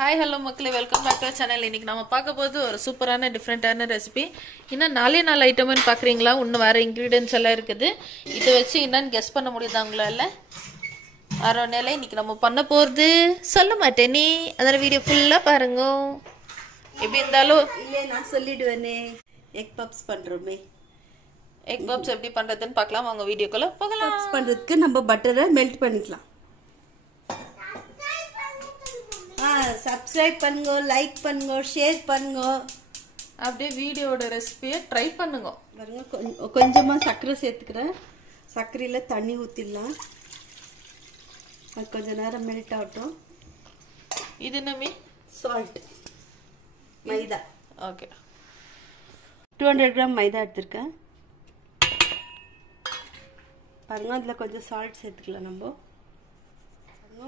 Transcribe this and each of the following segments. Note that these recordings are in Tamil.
Hi, hello மக்களே, welcome back to our channel. இன்னைக்கு நாம பார்க்க போறது ஒரு சூப்பரான டிஃபரண்டான ரெசிபி. இன்னும் நாலே ஐட்டம்னு பாக்குறீங்களா? இன்னும் வேற இன்கிரிடியன்ட்ஸ் எல்லாம் இருக்குது. இத வச்சு என்னன்னு கெஸ் பண்ண முடியுதா உங்களால? ஆரோனேல இன்னைக்கு நம்ம பண்ண போறது சொல்ல மாட்டேன் நீ. அதோட வீடியோ ஃபுல்லா பாருங்க. எப்படி இருந்தாலும் இல்ல நான் சொல்லிடுவேனே. எக் பப்ஸ் பண்றோமே. எக் பப்ஸ் எப்படி பண்றதுன்னு பார்க்கலாம். வாங்க வீடியோக்குள்ள போகலாம். பப்ஸ் பண்றதுக்கு நம்ம பட்டரை மெல்ட் பண்ணிக்கலாம். சப்ஸ்கிரைப் பண்ணுங்க, லைக் பண்ணுங்க, ஷேர் பண்ணுங்க. அப்படியே வீடியோட ரெசிபியை ட்ரை பண்ணுங்க. பாருங்க, கொஞ்சமா சர்க்கரை சேர்த்துக்கிறேன். சர்க்கரையில தண்ணி ஊத்திடலாம். அது கொஞ்ச நேரம் மெல்ட் ஆகட்டும். இது என்னமே? சால்ட், மைதா. ஓகே, 200 கிராம் மைதா எடுத்திருக்கேன். பாருங்க, அதுல கொஞ்சம் சால்ட் சேர்த்துக்கலாம். நம்ம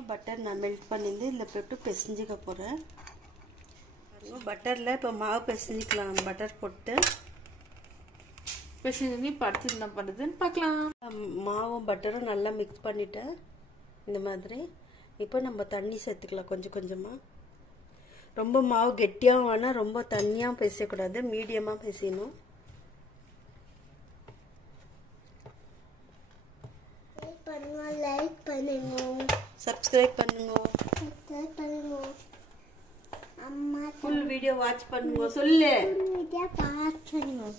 பட்டர் நான் மெல்ட் பண்ணிருந்து இதில் போட்டு பிசைஞ்சிக்க போகிறேன். பட்டரில் இப்போ மாவு பிசைஞ்சிக்கலாம். பட்டர் போட்டு பிசைஞ்சு இப்போ அடுத்தது என்ன பண்ணுறதுன்னு பார்க்கலாம். மாவும் பட்டரும் நல்லா மிக்ஸ் பண்ணிட்டேன் இந்த மாதிரி. இப்போ நம்ம தண்ணி சேர்த்துக்கலாம் கொஞ்சம் கொஞ்சமாக. ரொம்ப மாவு கெட்டியாகவும் வேணால் ரொம்ப தண்ணியாக பிசையக்கூடாது, மீடியமாக பிசையணும். லைக் பண்ணுங்க, சப்ஸ்கிரைப் பண்ணுங்க, அம்மா ஃபுல் வீடியோ வாட்ச் பண்ணுங்க. சொல்லு, வீடியோ வாட்ச் பண்ணுங்க.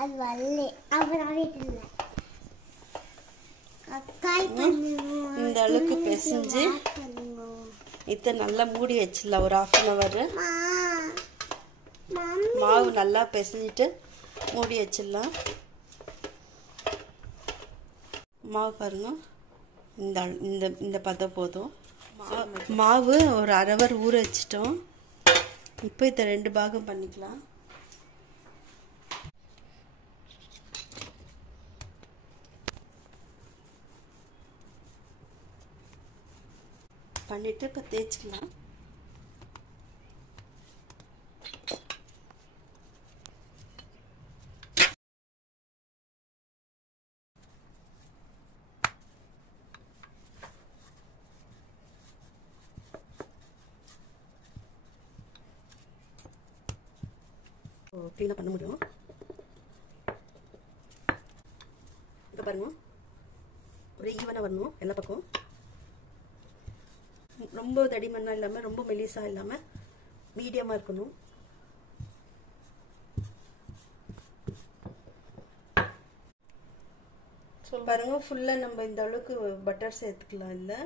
அது வரல அவராவே இல்ல. அக்காய் பண்ணுங்க. இந்த அளவுக்கு பிசைஞ்சு இத நல்லா மூடி வச்சிடலாம் ஒரு 1/2 hour. மாவு நல்லா பிசைஞ்சிட்டு மூடி வச்சிடலாம். மாவு பாருங்க, இந்த பதம் போதும். மாவு ஒரு 1/2 hour ஊற வச்சிட்டோம். இப்போ இதை 2 பாகம் பண்ணிக்கலாம். பண்ணிட்டு இப்போ தேய்ச்சிக்கலாம். க்ளீனாக பண்ண முடியும். இப்போ பாருங்க, ஒரே ஈவனாக வரணும் எல்லா பக்கம். ரொம்ப தடிமண்ணா இல்லாமல் ரொம்ப மெலிசா இல்லாமல் மீடியமாக இருக்கணும். பாருங்க, ஃபுல்லாக நம்ம இந்த அளவுக்கு பட்டர் சேர்த்துக்கலாம் இல்லை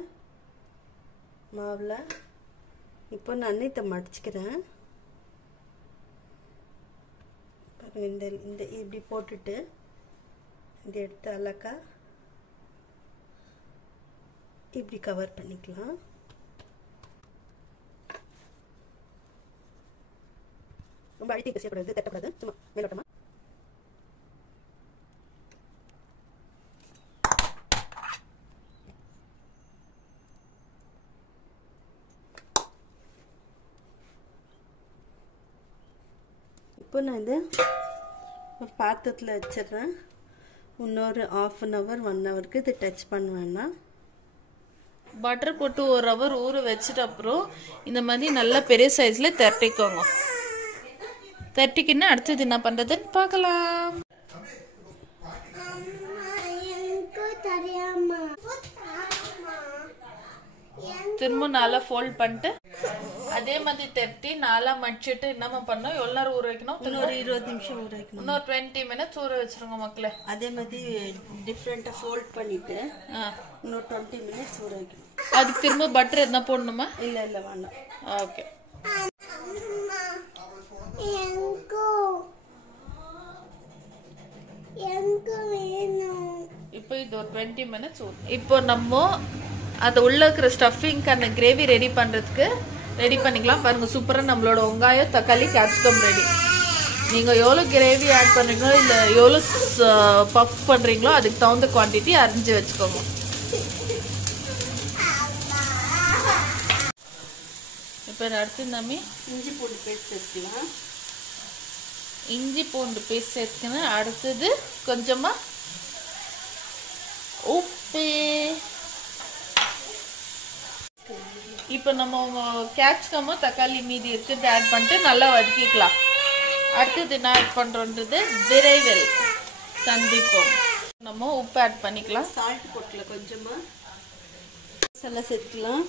மாவில். இப்போ நான் இதை மடிச்சுக்கிறேன். இந்த இப்படி போட்டுட்டு இந்த எடுத்து அழகா இப்படி கவர் பண்ணிக்கலாம். ரொம்ப அழுத்தி பேசக்கூடாது, தட்டக்கூடாது, சும்மா மேலோட்டமா. இப்போ நான் இது ஒரு பாத்திரத்தில் வச்சிடுறேன். இன்னொரு 1/2 hour 1 hourக்கு இது டச் பண்ணுவேன்னா. பட்டர் போட்டு 1 hour ஊற வச்சுட்டு அப்புறம் இந்த மாதிரி நல்ல பெரிய சைஸ்ல தட்டிக்கோங்க. தட்டிக்கின்னு அடுத்தது என்ன பண்றதுன்னு பார்க்கலாம். திரும்ப நல்லா ஃபோல்ட் பண்ணிட்டு அதே மாதிரி தட்டி நாலா மடிச்சிட்டு என்னமா பண்ணோம்? எவ்வளவு நேரம் ஊற வைக்கணும்? இன்னொரு 20 நிமிஷம் ஊற வைக்கணும். இன்னொரு 20 minutes ஊற வச்சிருங்க மக்களே. அதே மாதிரி டிஃப்ரெண்டா ஃபோல்ட் பண்ணிட்டு இன்னொரு 20 minutes ஊற வைக்கணும். அதுக்கு திரும்ப பட்டர் எதுனா போடணுமா? இல்ல இல்ல வேண்டாம். ஓகே, இப்போ இது ஒரு 20 minutes ஊறும். இப்போ நம்ம அது உள்ள இருக்கிற ஸ்டஃபிங்கான கிரேவி ரெடி பண்றதுக்கு ரெடி பண்ணிக்கலாம். பாருங்க, சூப்பரா நம்மளோட வெங்காயம், தக்காளி, கேப்சிகம் ரெடி. நீங்க எவ்வளவு கிரேவி ஆட் பண்றீங்களோ இல்ல எவ்வளவு பஃப் பண்றீங்களோ அதுக்கு தகுந்த குவான்டிட்டி அரிஞ்சு வச்சுக்கோங்க. இப்ப அடுத்து நம்ம இஞ்சி பூண்டு பேஸ்ட் சேர்த்துக்கலாம். இஞ்சி பூண்டு பேஸ்ட் சேர்த்துக்கணும். அடுத்தது கொஞ்சமா உப்பு. இப்போ நம்ம கேப்சிகமும் தக்காளி மீதி இருக்குது ஆட் பண்ணிட்டு நல்லா வதக்கிக்கலாம். அடுத்தது என்ன ஆட் பண்ணுறோன்றது விரைவில் சந்திப்போம். நம்ம உப்பு ஆட் பண்ணிக்கலாம். சால்ட் போட்டுக்கலாம், கொஞ்சமாக மசாலா சேர்த்துக்கலாம்.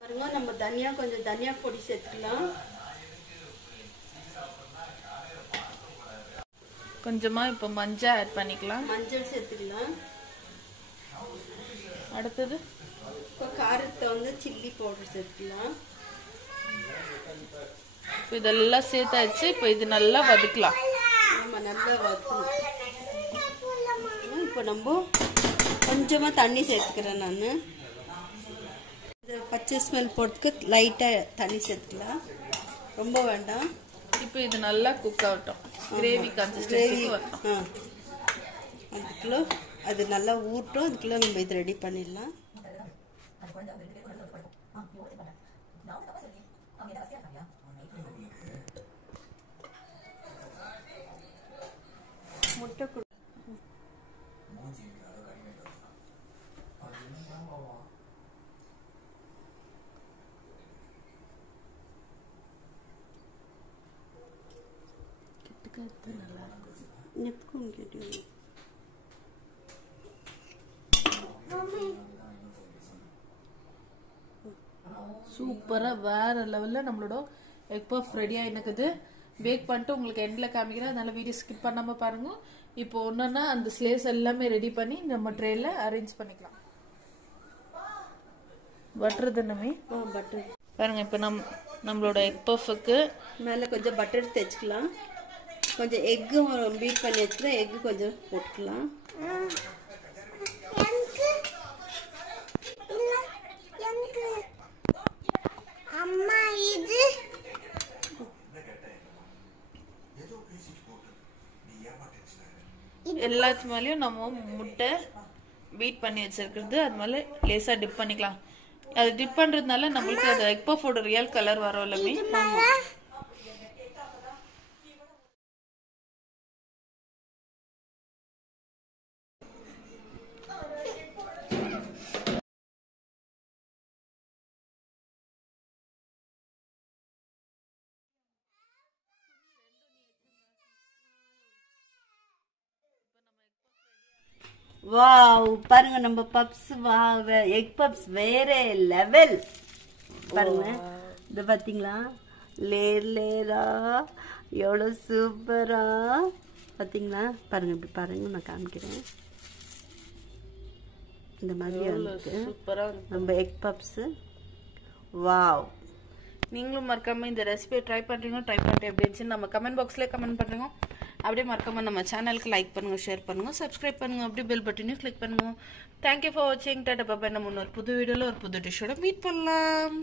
பாருங்க நம்ம கொஞ்சம் தனியா பொடி சேர்த்துக்கலாம். கொஞ்சமா இப்போ மஞ்சள் ஆட் பண்ணிக்கலாம். மஞ்சள் சேர்த்துக்கலாம். அடுத்தது இப்போ காரத்தை சில்லி பவுடர் சேர்த்துக்கலாம். இப்போ இதெல்லாம் சேர்த்தாச்சு. இப்போ இது நல்லா வதக்கலாம். நம்ம நல்லா வதக்கணும். இப்போ நம்ம கொஞ்சமா தண்ணி சேர்த்துக்கிறேன். நான் இந்த பச்சை ஸ்மெல் போறதுக்கு லைட்டா தண்ணி சேர்த்துக்கலாம், ரொம்ப வேண்டாம். இப்போ இது நல்லா குக் ஆகட்டும். கிரேவி கன்சிஸ்டன்சிக்கு வரட்டும். அதுக்குள்ள அது நல்லா ஊட்டும். அதுக்குள்ள நம்ம இது ரெடி பண்ணிடலாம். முட்டை சூப்பரா வேற லெவல்ல நம்மளோட எக் பஃப் ரெடி ஆயினுக்குது. பேக் பண்ணிட்டு உங்களுக்கு எண்ட்ல காமிக்கிறேன், அதனால வீடியோ ஸ்கிப் பண்ணாம பாருங்க. இப்போ ஒன்னொன்னா அந்த ஸ்லேஸ் எல்லாமே ரெடி பண்ணி நம்ம ட்ரேல அரேஞ்ச் பண்ணிக்கலாம். பட்டர் தானே? பட்டர் பாருங்க. இப்போ நம்மளோட எக் பஃப்க்கு மேலே கொஞ்சம் பட்டர் தேய்ச்சிக்கலாம். கொஞ்சம் எக்கும் பீட் பண்ணி வச்சுக்கலாம். எக்கு கொஞ்சம் போட்டுக்கலாம். அம்மா இது எல்லாத்து மேலேயும் நம்ம முட்டை பீட் பண்ணி வச்சிருக்கிறது அது மேலே லேசா டிப் பண்ணிக்கலாம். அது டிப் பண்றதுனால நம்மளுக்கு அது எக் பஃபோட ரியல் கலர் வரும் எல்லாமே. வாவ், பாருங்க நம்ம பப்ஸ், எக் பப்ஸ் வேற லெவல். பாருங்க இது பாத்தீங்களா, லேர் லேரா எவ்வளவு சூப்பரா பாத்தீங்களா. பாருங்க இப்படி பாருங்க, நான் காமிக்கிறேன். இந்த மாதிரி சூப்பரா நம்ம எக் பப்ஸ். வாவ், நீங்களும் மறக்காம இந்த ரெசிபியை ட்ரை பண்ணிட்டு எப்படி இருந்துச்சுன்னு நம்ம கமெண்ட் பாக்ஸ்ல கமெண்ட் பண்ணுங்க. அப்படியே மறக்காம நம்ம சேனலுக்கு லைக் பண்ணுங்க, ஷேர் பண்ணுங்க, சப்ஸ்கிரைப் பண்ணுங்க, அப்படியே பெல் பட்டனையும் கிளிக் பண்ணுங்க. தேங்க்யூ ஃபார் வாட்சிங். டாடா பாபா. நம்ம இன்னொரு புது வீடியோல ஒரு புது டிஷ்ஷோட மீட் பண்ணலாம்.